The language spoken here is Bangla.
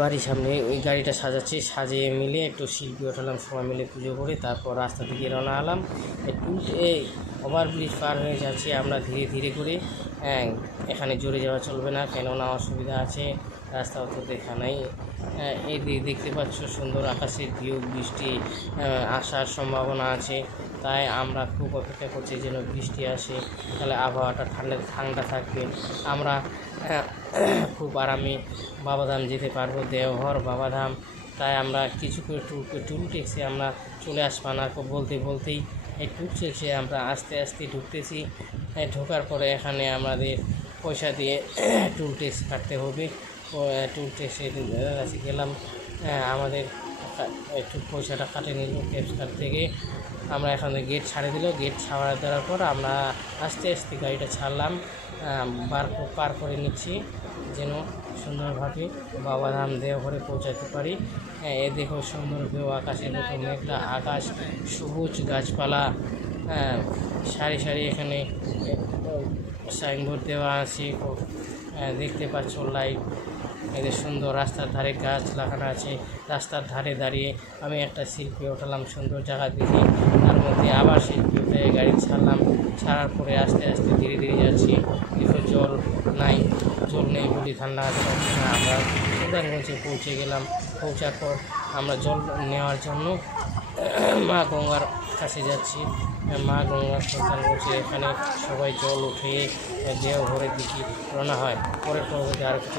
বাড়ির সামনে ওই গাড়িটা সাজাচ্ছি, সাজিয়ে মিলে একটু শিল্পী ওঠালাম, সবাই মিলে পুজো করে তারপর রাস্তা থেকে রওনা হলাম। একটু ওভারব্রিজ পার হয়ে যাচ্ছি আমরা ধীরে ধীরে করে। এখানে জোরে যাওয়া চলবে না, কেননা অসুবিধা আছে, রাস্তা অত দেখা নাই। এই দেখতে পাচ্ছ সুন্দর আকাশের ভিউ, বৃষ্টি আসার সম্ভাবনা আছে, তাই আমরা খুব অপেক্ষা করছি যেন বৃষ্টি আসে, তাহলে আবহাওয়াটা ঠান্ডা থাকবে। আমরা খুব আরামে বাবাধাম যেতে পারবো, দেওঘর বাবাধাম। তাই আমরা কিছু করে টুল ট্যাক্সি আমরা চলে আসবো না বলতেই এই টুল ট্যাক্সি আমরা আস্তে আস্তে ঢুকতেছি। ঢোকার পরে এখানে আমাদের পয়সা দিয়ে টুল ট্যাক্স কাটতে হবে। টুল ট্যাক্সের কাছে গেলাম, আমাদের একটু পয়সাটা কাটে নিল ট্যাক্স কাট থেকে। আমরা এখানে গেট ছাড়ে দিল, গেট ছাড়া দেওয়ার পর আমরা আস্তে আস্তে গাড়িটা ছাড়লাম, পার করে নিচ্ছি যেন সুন্দরভাবে বাবাধাম দেওঘরে পৌঁছাতে পারি। এ দেখো সুন্দর ভিউ, আকাশের মতো মেঘলা আকাশ, সবুজ গাছপালা, সারি সারি এখানে সাইনবোর্ড দেওয়া আছে, দেখতে পাচ্ছ লাইট। এদের সুন্দর রাস্তার ধারে গাছ লাগানো আছে, রাস্তার ধারে দাঁড়িয়ে আমি একটা শিল্পী ওঠালাম, সুন্দর জায়গা দেখি, তার মধ্যে আবার শিল্পী উঠে গাড়ি ছাড়ার পরে আস্তে আস্তে ধীরে ধীরে যাচ্ছি। দেখো জল নাই, জল নেই বলে ঠান্ডা আছে না। আমরা সুলতানগঞ্জে পৌঁছে গেলাম, পৌঁছার পর আমরা জল নেওয়ার জন্য মা গঙ্গার কাছে যাচ্ছি। মা গঙ্গার সুলতানগঞ্জে এখানে সবাই জল উঠিয়ে দেওঘরের দিকে রওনা হয়। পরের পর্বতে আর কিছু